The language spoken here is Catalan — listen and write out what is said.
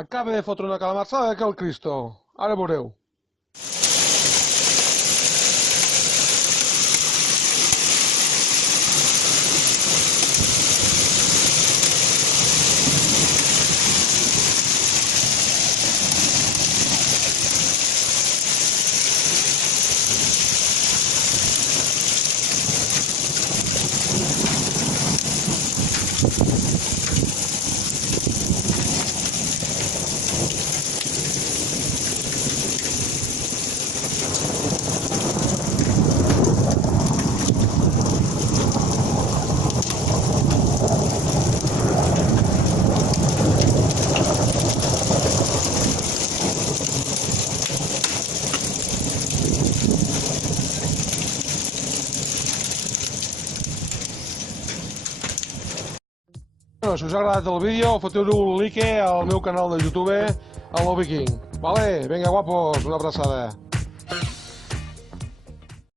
Acaba de fotre una calamarsada que el Cristo. Ara veureu. Si us ha agradat el vídeo, foteu-li un like al meu canal de YouTube, a l'Obi King. Vale? Vinga, guapos, una abraçada.